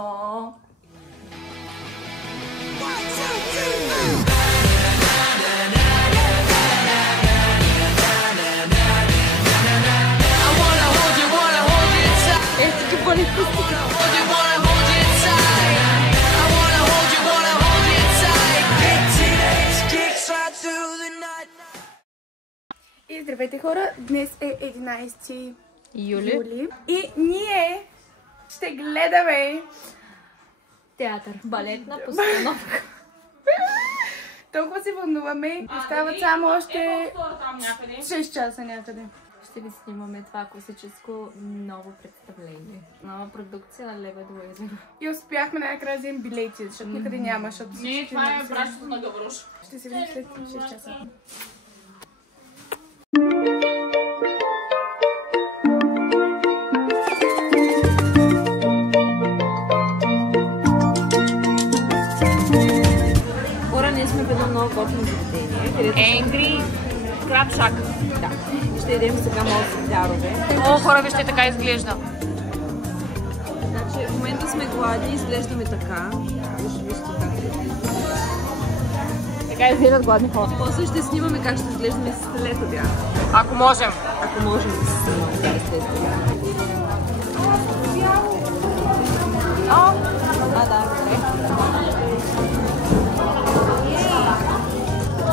О! Ето ти боли пустика. И здравейте хора, днес е 11 юли и ние ще гледаме театър, балетна постановка. Толкова се вълнуваме, остават само още 6 часа някъде. Ще ви снимаме това класическо ново представление. Нова продукция на Лева до езеро. И успяхме най-накрая да вземем билети, защото никъде няма, защото... Не, това е брашното на Гаврош. Ще се видим след 6 часа. Ние сме в едно много готино заведение. Angry Crab Shack. Да. Ще ядем сега малко дарове. О, хора, вижте, така изглежда. Значи, в момента сме гладни, изглеждаме така. Така изглеждат гладни хора. После ще снимаме как ще изглеждаме след обяд. Ако можем. Ако можем да се снимаме след обяд. Да, добре.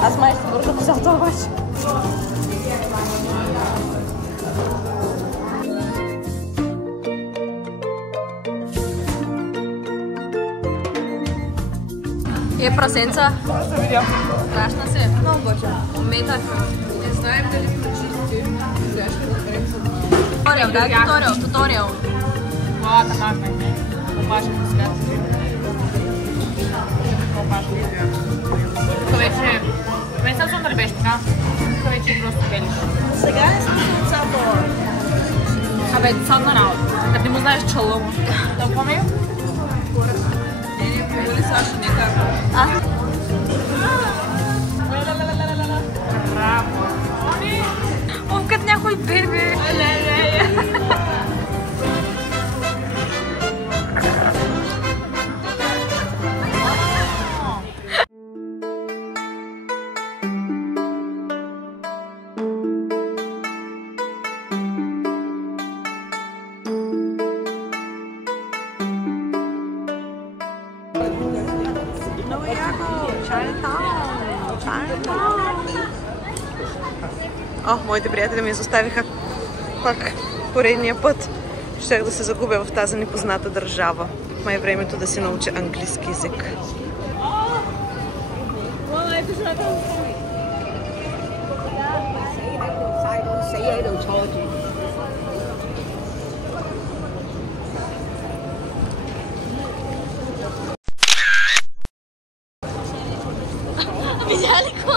Аз май ще бърза косата обаче. Прасенца. Страшна се. Много готино. Метър. Не знаем дали сме чисти. Сега ще разберем за туториал, да? Туториал. Главата махме. Опашката сега. Тук вече... Мен съм дали беше така. Тук вече просто белиш. Сега не съм от запор. Абе, садна работа. Като не му знаеш чола му. Толкова ми? Не, поели Саша, не как. Браво. О, като някой бебе. О, моите приятели ми изоставиха пак поредния път. Щях да се загубя в тази непозната държава. Май е времето да си науча английски език. Видя ли го?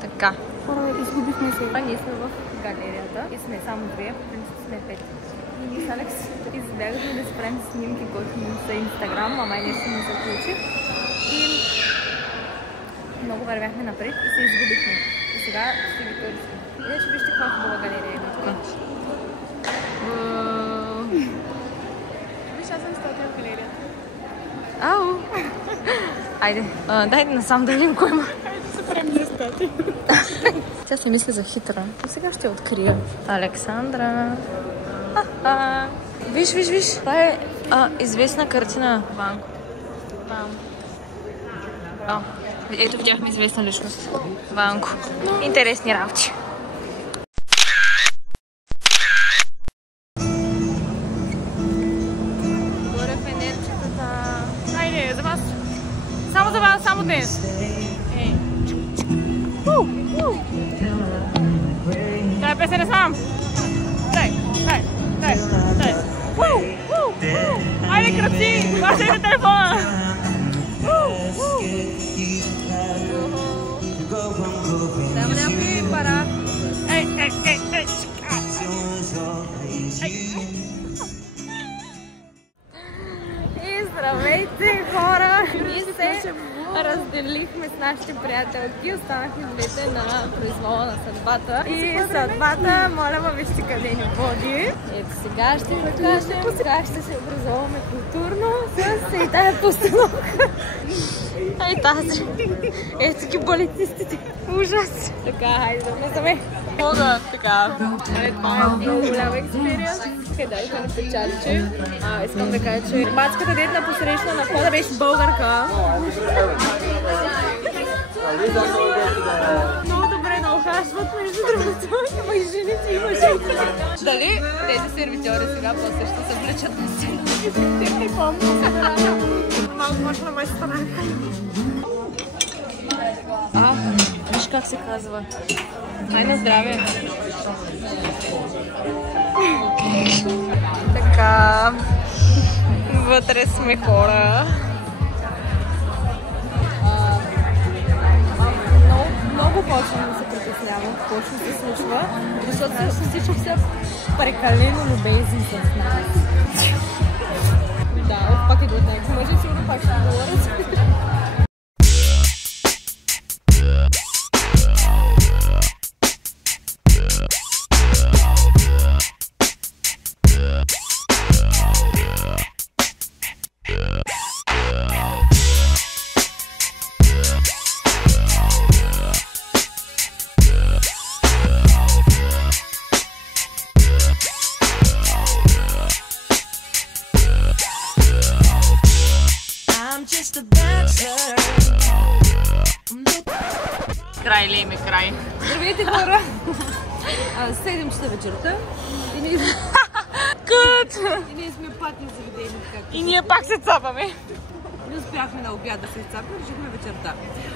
Така. Изгубихме се. Ние сме в галерията и сме само две, по принцип сме 5. И ние с Алекс избягахме да спрем снимки, които ни са Инстаграм, ама нещо ни се получи. И много вървяхме напред и се изгубихме. И сега ще ви търсим. Иначе вижте каква хубава галерия има тук. Виж, аз съм статия в галерията. Ау! Айде, дайте насам да видим кой има. Тя се мисли за хитра. И сега ще открия. Александра. Виж, виж, виж. Това е известна картина. Ванко. Ето видяхме известна личност. Ванко. Интересни работи. Горе фенерчетата. Хайде, за вас. Само за вас, само днес. Дай песен сам. Дай. Айде, кръпци, хващайте телефона. Дам някой пара. Ей. И здравейте, хора! Ние се разделихме с нашите приятелки, останахме двете на произвола на съдбата. И съдбата, моля ма, вижте къде ни води. Ето сега ще ви кажем как ще се образуваме културно с и тая постановка. Ай тази. Ето ги балетистите. Ужас. Така, хайде да влезаме. Мога така. Това е много голям експириенс. Дай да не печаличе. Искам да кажа, че бацката детна посрещна на входа беше българка. Много добре да ухажват, между другото. Има и женици, има жени. Дали тези сервитьори сега после ще се влечат на сцена? Не помня. Малко почна май страх. Виж как се казва. Ай на здраве. Така, вътре сме хора. Много почвам да се притеснявам какво ще се случва, защото всички са прекалено любезни с нас. Да, пак идват някакви мъжи, сигурно пак ще говорят. Край, лей ме, край. Здравейте, хора! 7 часа вечерта и ние сме пак на заведение. И ние пак се цапаме. Не успяхме на обяд да се изцапаме, решихме вечерта.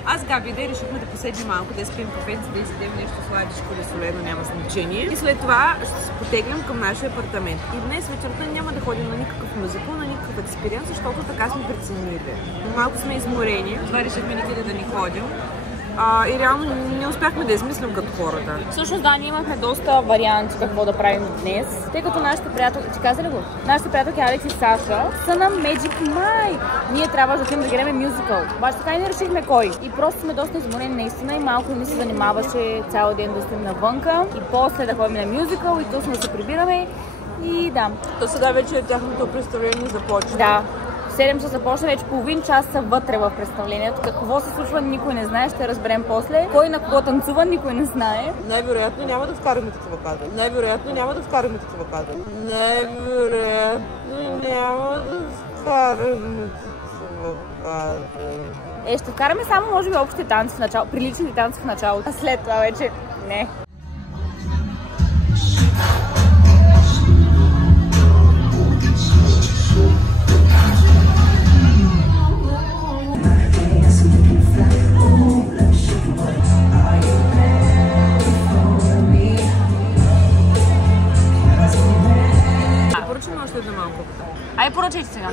Аз, Габи и Дей решихме да поседим малко, да спим кафенце, да изседем нещо сладичко или солено, няма значение. И след това ще се потеглим към нашия апартамент. И днес вечерта няма да ходим на никакъв мюзикъл, на никакъв експириенс, защото така сме преценили. Малко сме изморени, това решихме никъде да не ходим. И реално не успяхме да измислим като хората. Всъщност да, ние имахме доста варианти какво да правим днес, тъй като нашите приятелки, ти каза ли го? Нашите приятелки Алекс и Саша са на Magic Mike. Ние трябва да отидем да гледаме мюзикъл. Обаче така и не решихме кой. И просто сме доста изморени наистина и малко ни се занимаваше цял ден да стоим навънка и после да ходим на мюзикъл и точно да се прибираме и да. То сега вече тяхното представление започва. Да. 7 часа започна, вече половин час са вътре в представлението. Какво се случва, никой не знае, ще разберем после. Кой на кого танцува, никой не знае. Най-вероятно няма да вкараме такива кадри. Най-вероятно няма да вкараме такива кадри. Най-вероятно няма да вкараме такива кадри. Ще вкараме само, може би, общите танци в начало, прилични танци в началото. А след това вече не. Ай, поръчайте сега.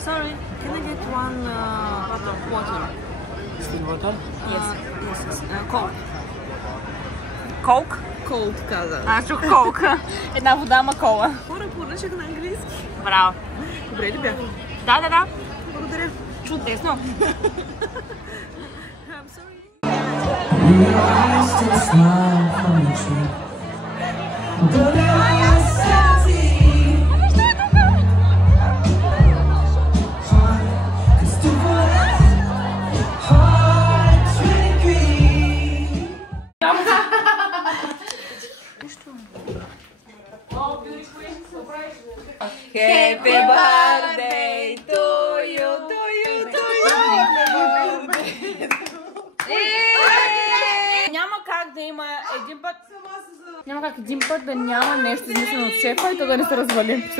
Sorry, can I get one water? Still water? Yes. Coke. Coke? Cold каза. Чух Coke. Една вода, ама кола. Хора, поръчах на английски. Браво. Добре ли бях? Да. Благодаря. Чудесно. Happy birthday to you, to you, to you. Няма как да има един път. Няма как един път да няма нещо измислено от шефа и то да не се развали.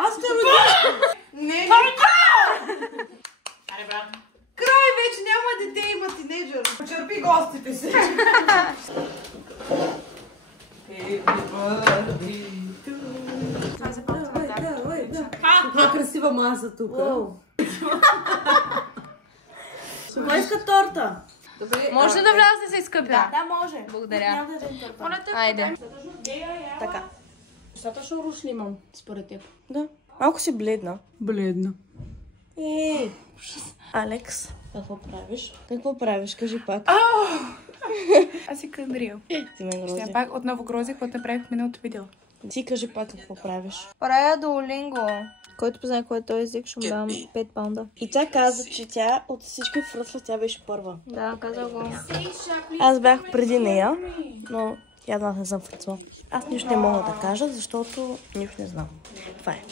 Аз те родих! Не! Край вече, няма дете, има тинейджър. Почерпи гостите си. Каква красива маса тук. Кой иска торта? Може ли да вляза да се изкъпя? Да, може. Благодаря. Моля те. Айде. Така. Достатъчно руш ли имам, според теб? Да. Малко си бледна. Бледна. Алекс, какво правиш? Кажи пак. Аз си кадрил. Ти ме грози. Сега пак отново грози, какво направих в миналото видео. Ти кажи пак какво правиш. Правя Duolingo. Който познае кой е този език, ще му дам 5 паунда. И тя каза, че тя от всички фръсла, тя беше първа. Да, казах го. Аз бях преди нея, но явно аз не съм фръсла. Аз нищо не мога да кажа, защото нищо не знам. Това е.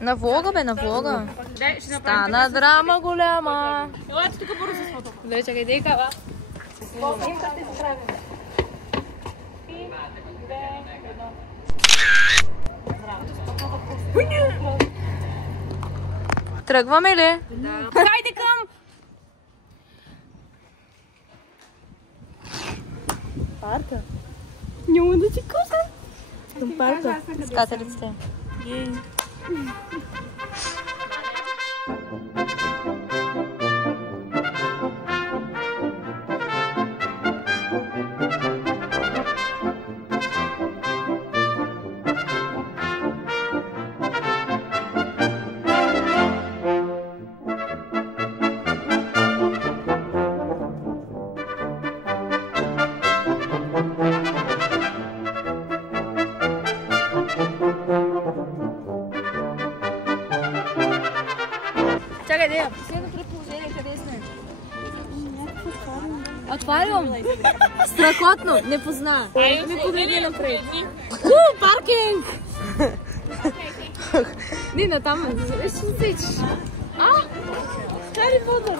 На влога, бе, на влога. Стана драма голяма. Елате тук бързо с фото. Добре, чакай, дейка, ба. Тръгваме ли? Да. Хайде към! Парка? Няма да ти кажа. Към парка. С катериците. Чакай, Дея, последно предположение, къде сме? Отварям! Страхотно, не позна. Не погледни напред. Паркинг! Нина, там ще сечеш. Хари Потър!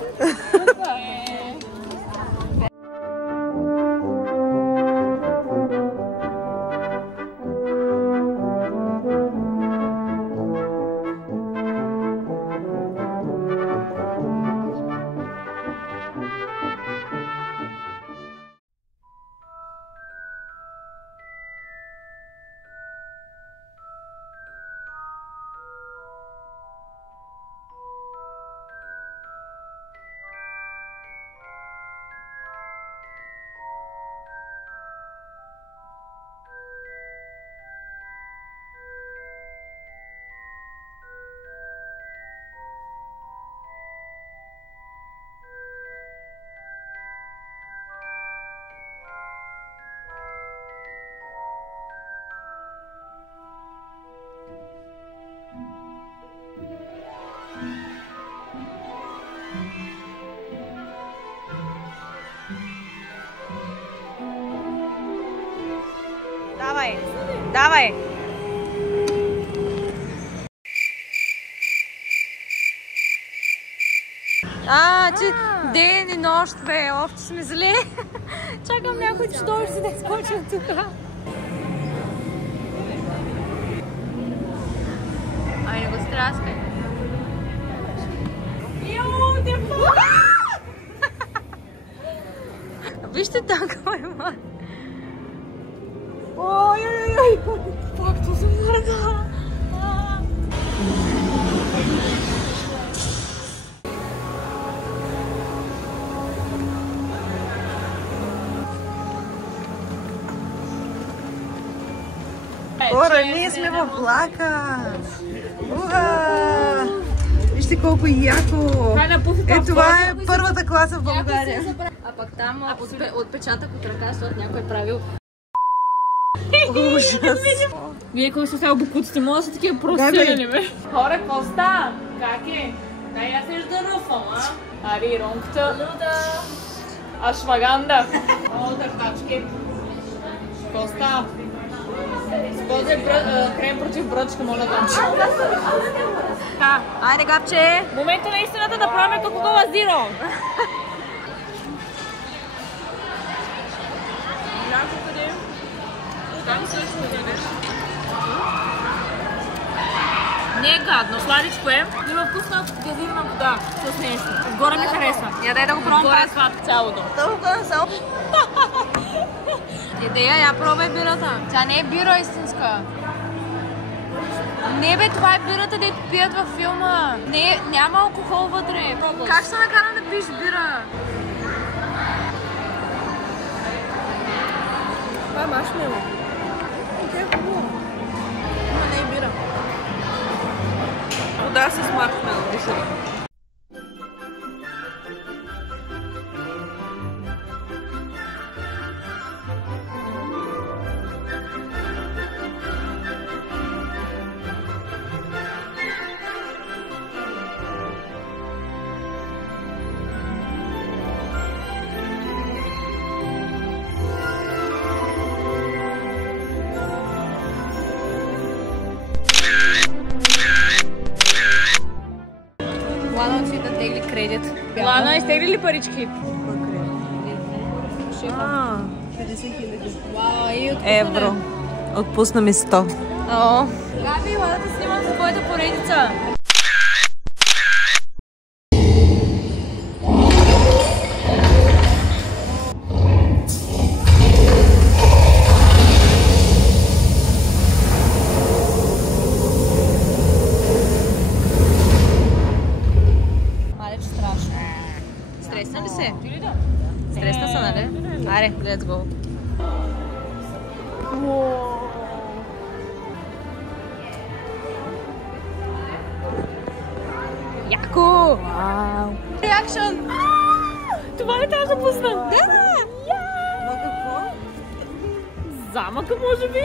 Давай, давай! Че ден и нощ, бе, оф, че сме зле. Чакам някой чудовище да изкочи от тук. Ай, не го страскай. Вижте така, има. Ой, пак то се мърда. Хора, ние сме във влака! Уа! Вижте колко яко! Това е първата класа в България. А пък там отпечатък от ръка, защото някой е правил. Ужас! Вие кога са сега букуците, мога да са такива прости, бе? Хора, какво става? Как е? Дай аз нещо да руфам, а? Ари, ронката. Луда. Ашваганда. О, търтачки. Какво става? Използвай крем против бръчка, моля да. Айде, гапче! Момента на истината да правим като Кола Зиро. Не е гадно, сладичко е. Има вкусна газирана вода с нещо. Отгоре ми хареса. Я дай да го пробвам. Отгоре е сладко цялото. Толкова само. Идея, я пробвай бирата. Тя не е бира истинска. Не бе, това е бирата, дето пият във филма. Не, няма алкохол вътре. Как се накара да пиеш бира? Това е маршмело. Те е хубаво. Това не е бира. Вода с маршмело, дишали. Лана си да тегли кредит. Лана, изтегли ли парички? 50 000 Евро. Отпусна ми 100. Габи, ела да снимам за твоята поредица. Стресна ли се? Стресна са, нали? Аре, let's go. Яко! Вау! Реакшън! Това ли тази пусна? Да! Ма какво? Замъка, може би?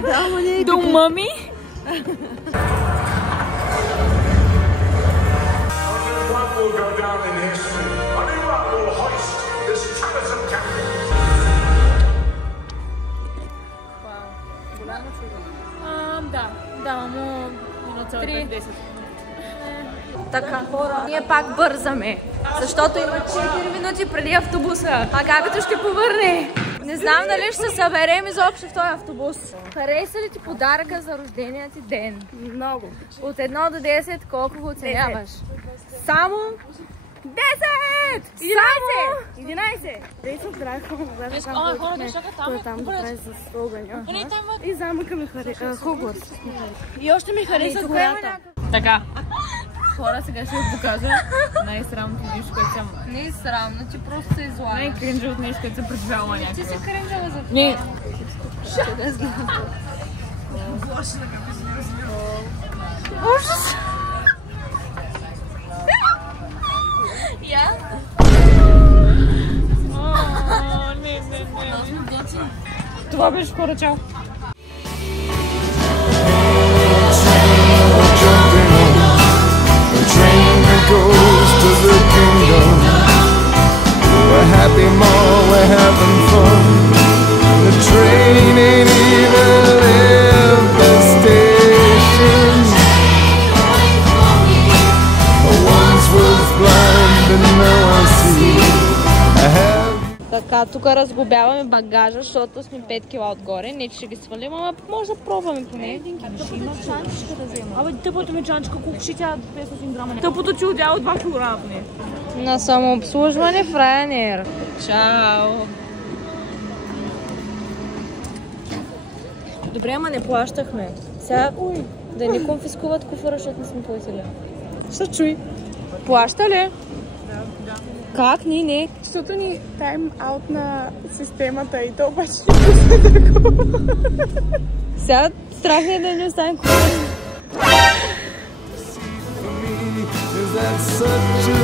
Да, ма не е Дома ми? One will go down in history. A new one will hoist this troublesome capital. Да, му 0,10. Така, хора, ние пак бързаме, защото има 4 минути преди автобуса. А както ще повърне? Не знам дали ще се съберем изобщо в този автобус. Хареса ли ти подаръка за рождения ти ден? Много. От 1 до 10 колко го оценяваш? Само 10! 11! Те са здрави хора, той е там да прави с огъня. И замъка ми хареса, Хогвартс. И още ми хареса гората. Така. Хора, сега ще ви покажа най-срамното нещо, което съм... Не е срамно, ти просто се излагаш. Най-кринжовото нещо, което съм преживяла някакво. Ти си кринжава за това. Не. Ужас! Я? Не. Това беше хора, чао. Goes to the kingdom. We're happy more, we're having fun. The train ain't even left the station. Once was blind and now I see. I have. Така, тук разглобяваме багажа, защото сме 5 кила отгоре. Не, че ще ги свалим, ама може да пробваме поне. Чанчичка да взема. Абе, тъпото ми чанчика, колко ще тя 500 грама. Тъпото ти отдява 2 кг. На самообслужване в Ryanair. Чао! Добре, ама не плащахме. Сега да ни конфискуват куфара, защото не сме платили. Ще чуй. Плаща ли? Да. Как? Не. Защото ни тайм-аут на системата и то обаче Сега страх е да ни оставим куфара. Is that such a